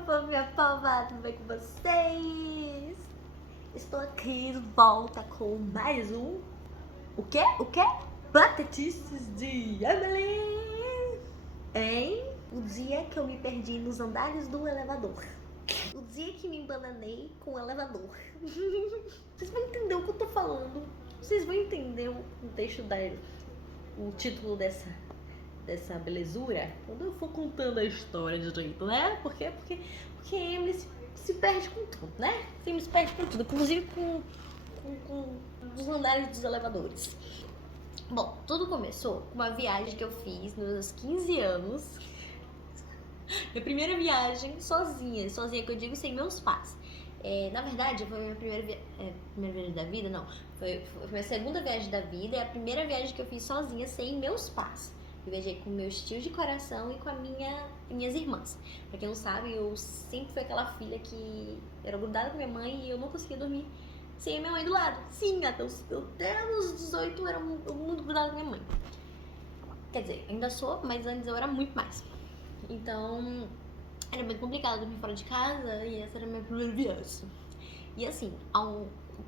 povo, minha palma, tudo bem com vocês? Estou aqui de volta com mais um... O quê? Patetices de Emily! Hein? O dia que eu me perdi nos andares do elevador. O dia que me embananei com o elevador. Vocês vão entender o que eu tô falando. Vocês vão entender o texto o título dessa belezura quando eu for contando a história de jeito, né? Porque Emily se perde com tudo, né? Emily se perde com tudo, inclusive com os andares dos elevadores. Bom, tudo começou com uma viagem que eu fiz nos meus 15 anos. Minha primeira viagem sozinha que eu digo sem meus pais. Na verdade, foi a minha primeira viagem da vida, não. Foi a minha segunda viagem da vida, é a primeira viagem que eu fiz sozinha sem meus pais. Eu viajei com meus tios de coração e com minhas irmãs. Pra quem não sabe, eu sempre fui aquela filha que era grudada com minha mãe e eu não conseguia dormir sem a minha mãe do lado. Sim, até os 18 eu era muito grudada com minha mãe. Quer dizer, ainda sou, mas antes eu era muito mais. Então, era bem complicado dormir fora de casa e essa era a minha primeira viagem. E assim,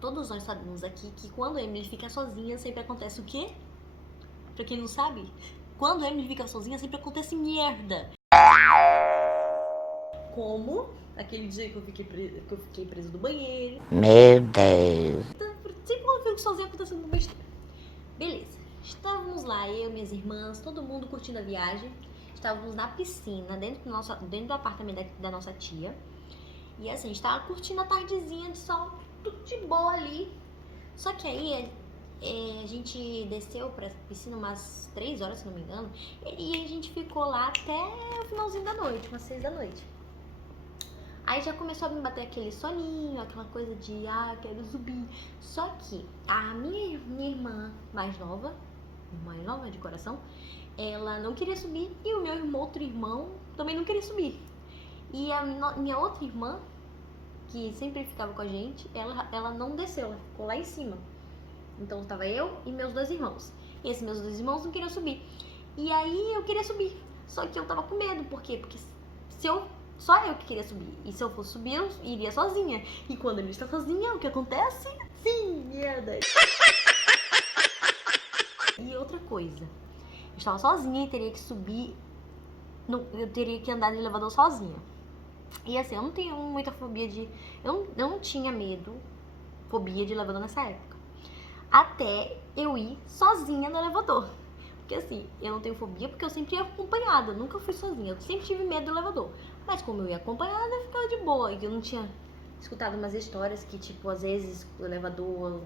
todos nós sabemos aqui que quando a Emily fica sozinha, sempre acontece o quê? Pra quem não sabe, quando a Emily fica sozinha, sempre acontece merda. Como aquele dia que eu fiquei preso no banheiro. Meu Deus. Sempre quando eu fico sozinha, acontecendo besteira. Beleza, estávamos lá, eu, minhas irmãs, todo mundo curtindo a viagem. Estávamos na piscina, dentro do apartamento da nossa tia. E assim, a gente tava curtindo a tardezinha de sol, tudo de boa ali. Só que aí, a gente desceu pra piscina umas 3 horas, se não me engano. E a gente ficou lá até o finalzinho da noite, umas 6 da noite. Aí já começou a me bater aquele soninho, aquela coisa de, quero subir. Só que a minha irmã mais nova de coração, ela não queria subir e o meu outro irmão também não queria subir. E a minha outra irmã, que sempre ficava com a gente, ela não desceu, ela ficou lá em cima. Então estava eu e meus 2 irmãos. E esses meus 2 irmãos não queriam subir. E aí eu queria subir, só que eu tava com medo. Por quê? Porque só eu que queria subir. E se eu fosse subir, eu iria sozinha. E quando ele está sozinha, o que acontece? Sim, merda. E outra coisa, eu estava sozinha e teria que subir, eu teria que andar de elevador sozinha. E assim, eu não tenho muita fobia de... Eu não tinha fobia de elevador nessa época. Até eu ir sozinha no elevador. Porque assim, eu não tenho fobia porque eu sempre ia acompanhada, eu nunca fui sozinha. Eu sempre tive medo do elevador. Mas como eu ia acompanhada, eu ficava de boa. E eu não tinha escutado umas histórias que, tipo, às vezes o elevador...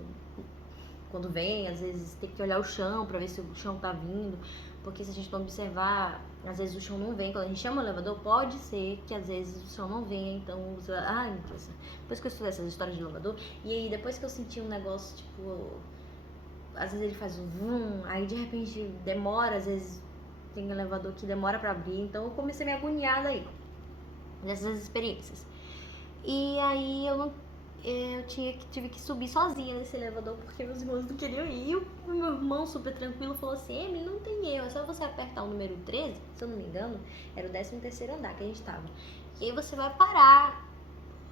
Quando vem, às vezes tem que olhar o chão pra ver se o chão tá vindo. Porque se a gente não observar, às vezes o chão não vem. Quando a gente chama o elevador, pode ser que às vezes o chão não venha. Então você vai... Ai, meu Deus. Depois que eu estudei essas histórias de elevador, e aí depois que eu senti um negócio, tipo... Às vezes ele faz um vum, aí de repente demora, às vezes tem um elevador que demora pra abrir. Então eu comecei a me agoniar daí, dessas experiências. E aí eu tive que subir sozinha nesse elevador porque meus irmãos não queriam ir. E o meu irmão, super tranquilo, falou assim: Emily, não tem erro, é só você apertar o número 13, se eu não me engano, era o 13º andar que a gente tava. E aí você vai parar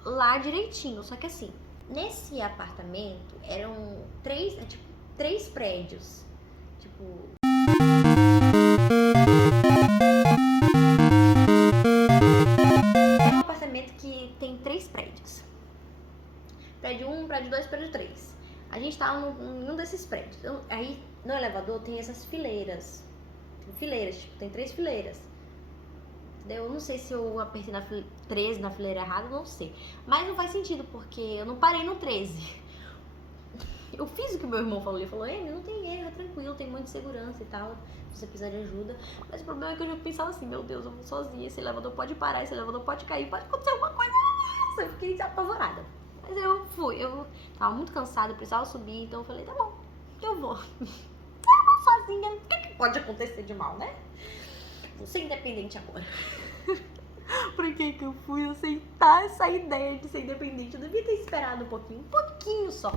lá direitinho. Só que assim, nesse apartamento eram 3 prédios. Tipo... É um apartamento que tem 3 prédios. Prédio 1, prédio 2, prédio 3. A gente tava em um desses prédios. Então, aí, no elevador, tem essas fileiras. Tem 3 fileiras. Eu não sei se eu apertei 13 na fileira errada, não sei. Mas não faz sentido, porque eu não parei no 13. Eu fiz o que meu irmão falou. Ele falou: não tem erro, é tranquilo, tem muita segurança e tal, se você precisar de ajuda. Mas o problema é que eu já pensava assim: meu Deus, eu vou sozinha, esse elevador pode parar, esse elevador pode cair, pode acontecer alguma coisa. Eu fiquei apavorada. Mas eu tava muito cansada, eu precisava subir, então eu falei: tá bom, eu vou. Sozinha, o que pode acontecer de mal, né? Vou ser independente agora. Por que eu fui aceitar essa ideia de ser independente? Eu devia ter esperado um pouquinho só.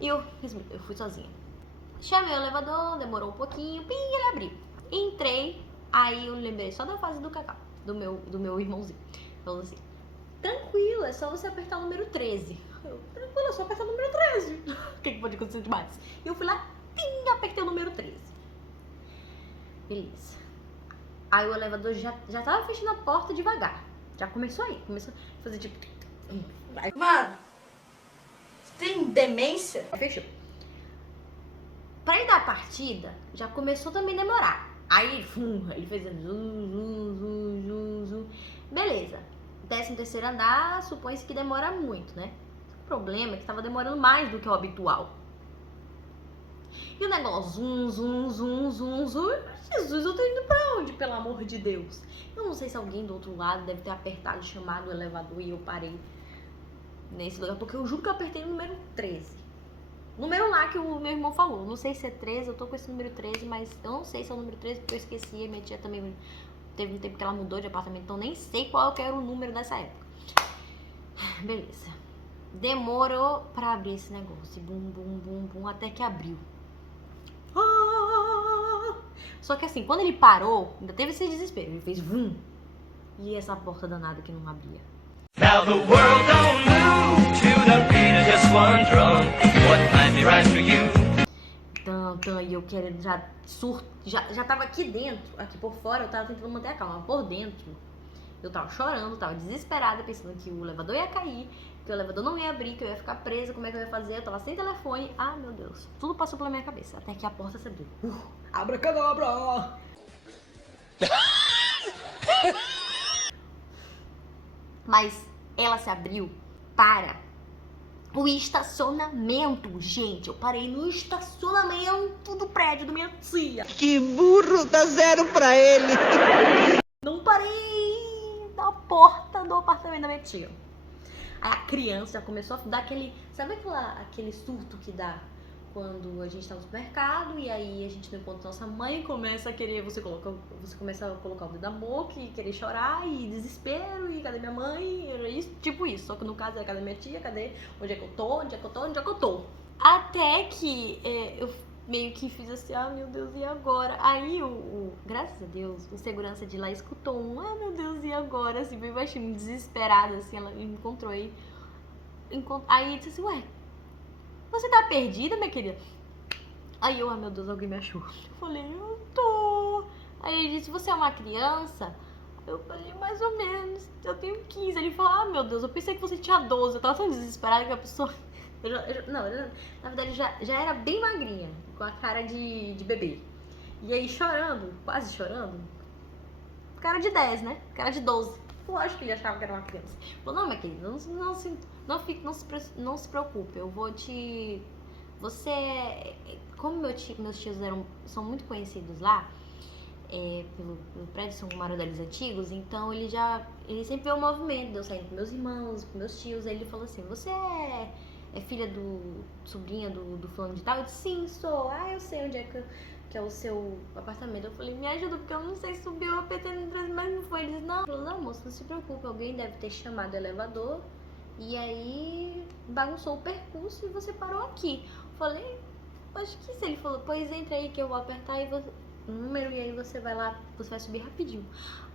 E eu fui sozinha. Chamei o elevador, demorou um pouquinho, ele abriu. Entrei, aí eu lembrei só da fase do Cacau, do meu irmãozinho. Falou assim, tranquilo, é só você apertar o número 13. Eu, tranquilo, é só apertar o número 13. O que pode acontecer demais? E eu fui lá, apertei o número 13. Beleza. Aí o elevador já tava fechando a porta devagar. Já começou aí, começou a fazer tipo... Mano, você tem demência? Fechou. Pra ele dar a partida, já começou também a demorar. Aí, ele fez zum. Beleza. 13º andar, supõe-se que demora muito, né? O problema é que tava demorando mais do que o habitual. E o negócio, zum. Jesus, eu tô indo pra onde, pelo amor de Deus? Eu não sei se alguém do outro lado deve ter apertado e chamado o elevador e eu parei nesse lugar, porque eu juro que eu apertei o número 13. Número lá que o meu irmão falou. Não sei se é 13, eu tô com esse número 13, mas eu não sei se é o número 13 porque eu esqueci. A minha tia também teve um tempo que ela mudou de apartamento, então nem sei qual que era o número dessa época. Beleza. Demorou pra abrir esse negócio. Bum, até que abriu. Só que assim, quando ele parou, ainda teve esse desespero. Ele fez vum. E essa porta danada que não abria. Now the world don't move to the beat of just one drum. What might be right for you? E eu querendo já tava aqui dentro, aqui por fora, eu tava tentando manter a calma. Por dentro, eu tava chorando, tava desesperada, pensando que o elevador ia cair, que o elevador não ia abrir, que eu ia ficar presa, como é que eu ia fazer? Eu tava sem telefone. Ah, meu Deus. Tudo passou pela minha cabeça, até que a porta se abriu. Abracadabra! Mas ela se abriu para o estacionamento, gente. Eu parei no estacionamento do prédio da minha tia. Que burro, dá 0 pra ele. Não parei na porta do apartamento da minha tia. Aí a criança já começou a dar aquele... Sabe aquele surto que dá quando a gente tá no supermercado e aí a gente não encontra nossa mãe, começa a querer, você começa a colocar o dedo na boca e querer chorar e desespero e cadê minha mãe? Era isso, tipo isso, só que no caso era cadê minha tia, cadê, onde é que eu tô? Até que eu meio que fiz assim, ah meu Deus, e agora? Aí graças a Deus, o segurança de lá escutou ah meu Deus, e agora? Assim, bem baixinho, desesperada, assim, ela me encontrou aí. Aí disse assim, ué, você tá perdida, minha querida? Aí eu, meu Deus, alguém me achou. Eu falei, eu tô. Aí ele disse, você é uma criança? Eu falei, mais ou menos, eu tenho 15. Ele falou, meu Deus, eu pensei que você tinha 12. Eu tava tão desesperada que a pessoa... na verdade, já era bem magrinha, com a cara de bebê. E aí chorando, quase chorando. Cara de 10, né? Cara de 12. Lógico que ele achava que era uma criança. Falou, não, minha querida, não se preocupe, eu vou te... Você... Como meus tios são muito conhecidos lá, pelo prédio, são moradores antigos, então ele sempre vê o movimento de eu saindo com meus irmãos, com meus tios. Aí ele falou assim, você é filha sobrinha do fulano de tal? Eu disse, sim, sou. Ah, eu sei onde é que é o seu apartamento. Eu falei, me ajuda, porque eu não sei subir, eu apertei no 13, mas não foi. Ele disse, não. Eu falei, não, moço, não se preocupe, alguém deve ter chamado o elevador e aí bagunçou o percurso e você parou aqui. Eu falei, acho que sim. Ele falou, pois entra aí que eu vou apertar o número e aí você vai lá, você vai subir rapidinho.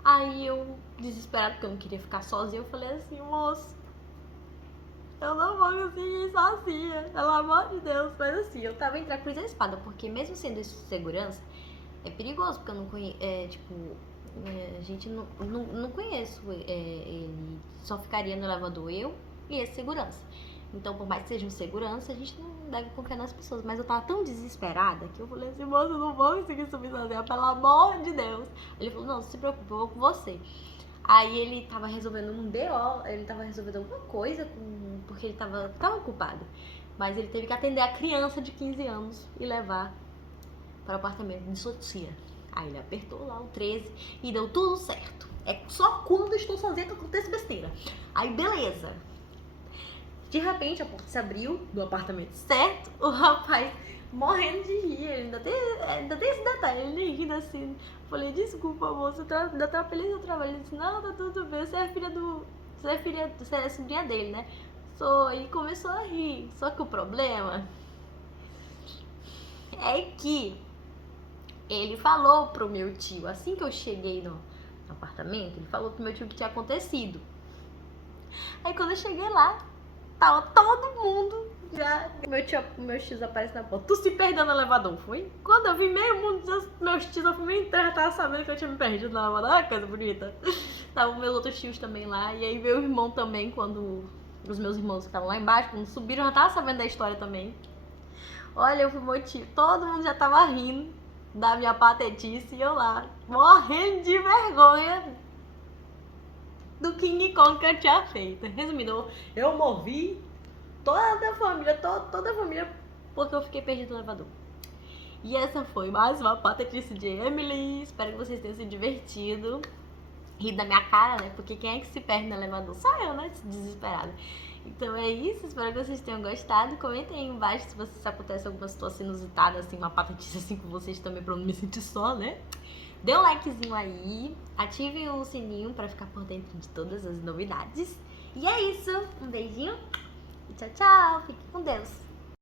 Aí eu, desesperada, porque eu não queria ficar sozinha, eu falei assim, moço, eu não vou conseguir sozinha, pelo amor de Deus. Mas assim, eu tava entre a cruz e a espada, porque mesmo sendo isso segurança, é perigoso, porque eu não conheço, a gente não conheço ele, só ficaria no elevador eu e esse segurança. Então, por mais que seja um segurança, a gente não deve confiar nas pessoas. Mas eu tava tão desesperada que eu falei assim, moço, eu não vou conseguir subir sozinha, pelo amor de Deus. Ele falou, não se preocupe, eu vou com você. Aí ele tava resolvendo um BO, ele tava resolvendo alguma coisa, porque ele tava ocupado. Mas ele teve que atender a criança de 15 anos e levar para o apartamento de sua tia. Aí ele apertou lá o 13 e deu tudo certo. É só quando eu estou sozinha que acontece besteira. Aí beleza. De repente a porta se abriu do apartamento certo, o rapaz morrendo de rir, ele ainda tem esse detalhe, ele rindo assim. Falei, desculpa, moço, ainda atrapalhei seu trabalho. Ele disse, não, tá tudo bem, você é sobrinha dele, né? E começou a rir. Só que o problema é que ele falou pro meu tio, assim que eu cheguei no apartamento, ele falou pro meu tio o que tinha acontecido. Aí quando eu cheguei lá, tava todo mundo já. Meu tio aparece na porta. Tu se perdeu no elevador, foi? Quando eu vi meio mundo dos meus tios, eu fui entrar, tava sabendo que eu tinha me perdido no elevador. Olha que coisa bonita. Tava meus outros tios também lá. E aí meu irmão também, quando os meus irmãos que estavam lá embaixo, quando subiram, já tava sabendo da história também. Olha, eu fui motivo. Todo mundo já tava rindo da minha patetice e eu lá, morrendo de vergonha do King Kong que eu tinha feito. Resumindo, eu movi toda a família, toda a família, porque eu fiquei perdido no elevador. E essa foi mais uma patetice de Emily. Espero que vocês tenham se divertido. Rir da minha cara, né? Porque quem é que se perde no elevador? Só eu, né? Desesperada. Então é isso, espero que vocês tenham gostado. Comentem aí embaixo se acontece alguma situação inusitada, assim, uma patetice assim com vocês também, pra eu não me sentir só, né? Dê um likezinho aí, ative o sininho pra ficar por dentro de todas as novidades. E é isso, um beijinho e tchau, tchau. Fique com Deus.